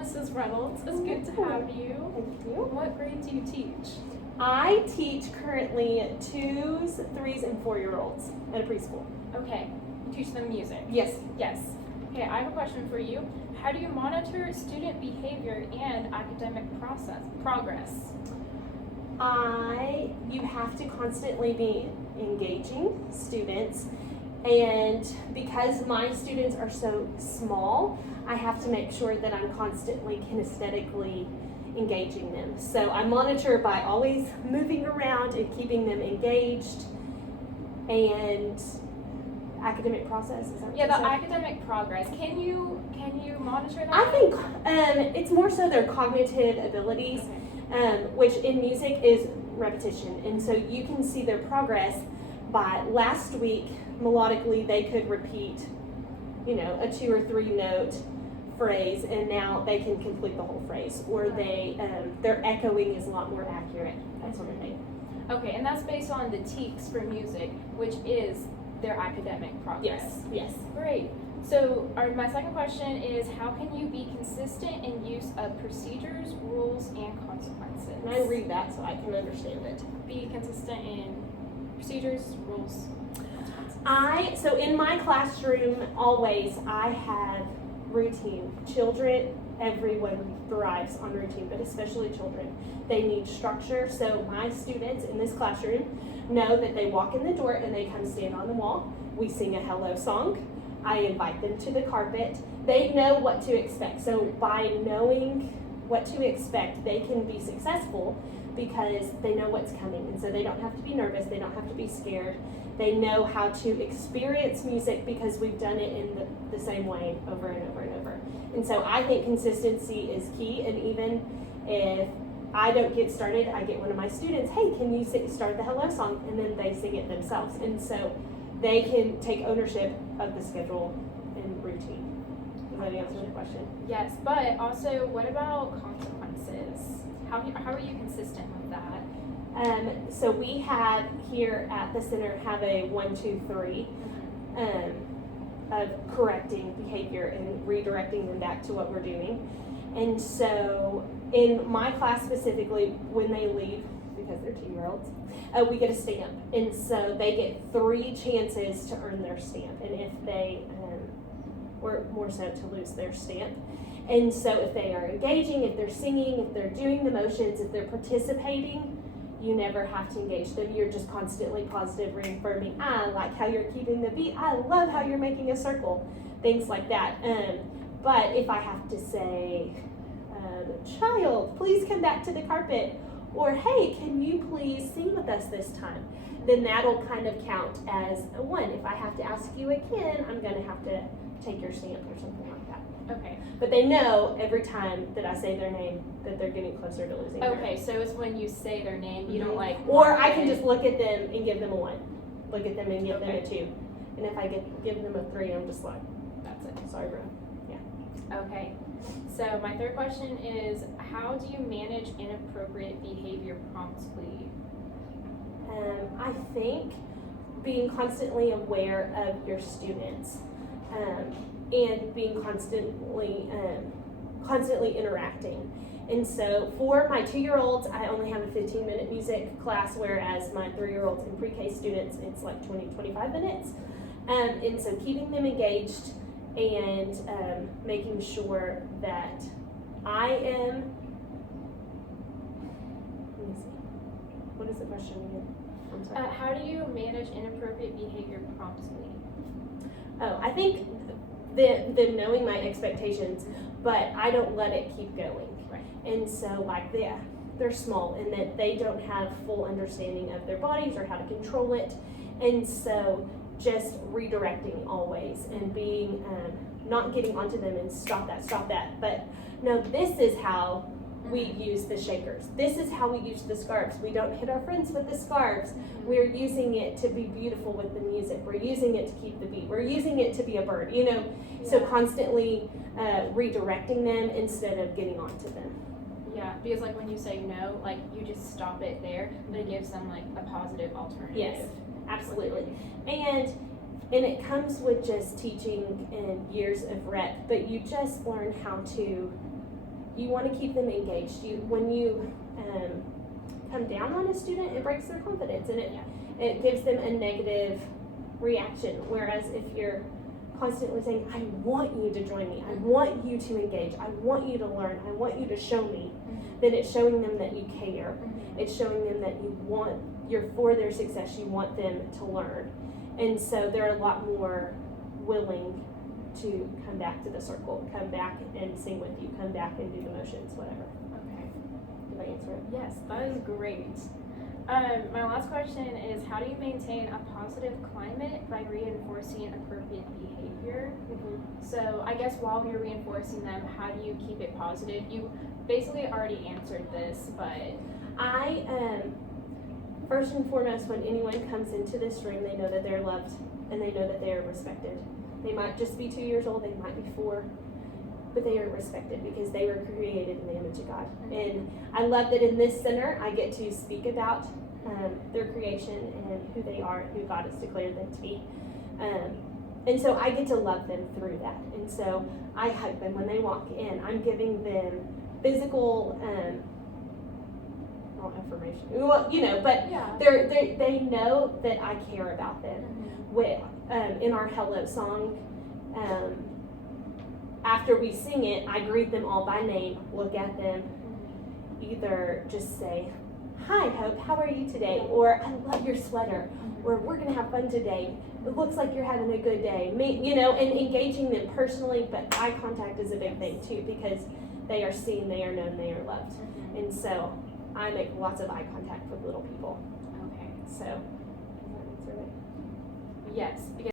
Mrs. Reynolds. It's good to have you. Thank you. What grade do you teach? I teach currently 2s, 3s, and 4-year-olds at a preschool. Okay, you teach them music. Yes. Yes. Okay, I have a question for you. How do you monitor student behavior and academic progress? You have to constantly be engaging students, and because my students are so small, I have to make sure that I'm constantly kinesthetically engaging them. So I monitor by always moving around and keeping them engaged. And academic process, is that what Yeah, you the said? academic progress. Can you monitor that? I think it's more so their cognitive abilities, Okay. which in music is repetition. And so you can see their progress by last week, melodically, they could repeat, a 2 or 3 note phrase, and now they can complete the whole phrase. Or their echoing is a lot more accurate, that sort of thing. Okay, and that's based on the TEKS for music, which is their academic progress. Yes. Great. So my second question is, how can you be consistent in use of procedures, rules, and consequences? And I read that so I can understand it. Be consistent in procedures, rules, consequences. So in my classroom, always, I have routine. Children, everyone thrives on routine, but especially children. They need structure. So my students in this classroom know that they walk in the door and they come stand on the wall. We sing a hello song. I invite them to the carpet. They know what to expect. So by knowing what to expect, they can be successful because they know what's coming. And so they don't have to be nervous. They don't have to be scared. They know how to experience music because we've done it in the same way over and over and over. And so I think consistency is key. And even if I don't get started, I get one of my students, hey, can you start the hello song? And then they sing it themselves. And so they can take ownership of the schedule and routine. Does that answer the question? Yes, but also, what about consequences? How are you consistent with that? So we have here at the center have a 1, 2, 3 of correcting behavior and redirecting them back to what we're doing. And so in my class specifically, when they leave, because they're 2-year-olds, we get a stamp. And so they get 3 chances to earn their stamp. And if they, or more so to lose their stamp. And so if they are engaging, if they're singing, if they're doing the motions, if they're participating, you never have to engage them. You're just constantly positive, reaffirming, I like how you're keeping the beat. I love how you're making a circle. Things like that. But if I have to say, child, please come back to the carpet, or hey, can you please sing with us this time? Then that'll kind of count as a 1. If I have to ask you again, I'm going to have to take your stamp or something like that. Okay. But they know every time that I say their name that they're getting closer to losing their Okay, so it's when you say their name, you don't like. Or I can just look at them and give them a 1. Look at them and give them a 2. And if I give them a 3, I'm just like, that's it. Sorry, bro. Yeah. Okay. So my third question is, how do you manage inappropriate behavior promptly? I think being constantly aware of your students and being constantly interacting. And so for my 2-year-olds, I only have a 15-minute music class, whereas my 3-year-olds and pre-K students, it's like 20, 25 minutes. And so keeping them engaged and making sure that I am, let me see, what is the question again? I'm sorry. How do you manage inappropriate behavior promptly? Oh, I think them knowing my expectations, but I don't let it keep going. Right. And so like they're small and that they don't have full understanding of their bodies or how to control it. And so just redirecting always and being, not getting onto them and stop that. But no, this is how we use the shakers. This is how we use the scarves. We don't hit our friends with the scarves. We're using it to be beautiful with the music. We're using it to keep the beat. We're using it to be a bird, So constantly redirecting them instead of getting onto them. Yeah, because like when you say no, like you just stop it there, but it gives them like a positive alternative. Yes, absolutely. And it comes with just teaching and years of rep, but you just learn how to You want to keep them engaged. When you come down on a student, it breaks their confidence and it gives them a negative reaction. Whereas if you're constantly saying, I want you to join me, I want you to engage, I want you to learn, I want you to show me, then it's showing them that you care. It's showing them that you're for their success, you want them to learn. And so they're a lot more willing to come back to the circle, come back and sing with you, come back and do the motions, whatever. Okay. Did I answer it? Yes, that is great. My last question is, how do you maintain a positive climate by reinforcing appropriate behavior? So I guess while you're reinforcing them, how do you keep it positive? You basically already answered this, but first and foremost, when anyone comes into this room, they know that they're loved and they know that they are respected. They might just be 2 years old, they might be 4, but they are respected because they were created in the image of God. And I love that in this center, I get to speak about their creation and who they are and who God has declared them to be. And so I get to love them through that. And so I hug them when they walk in. I'm giving them physical affirmation. Well, but yeah. they know that I care about them. In our hello song, after we sing it, I greet them all by name, look at them, either just say, hi Hope, how are you today? Or I love your sweater, or we're gonna have fun today. It looks like you're having a good day. And engaging them personally, but eye contact is a big thing too, because they are seen, they are known, they are loved. And so I make lots of eye contact with little people. Okay. So, Yes, because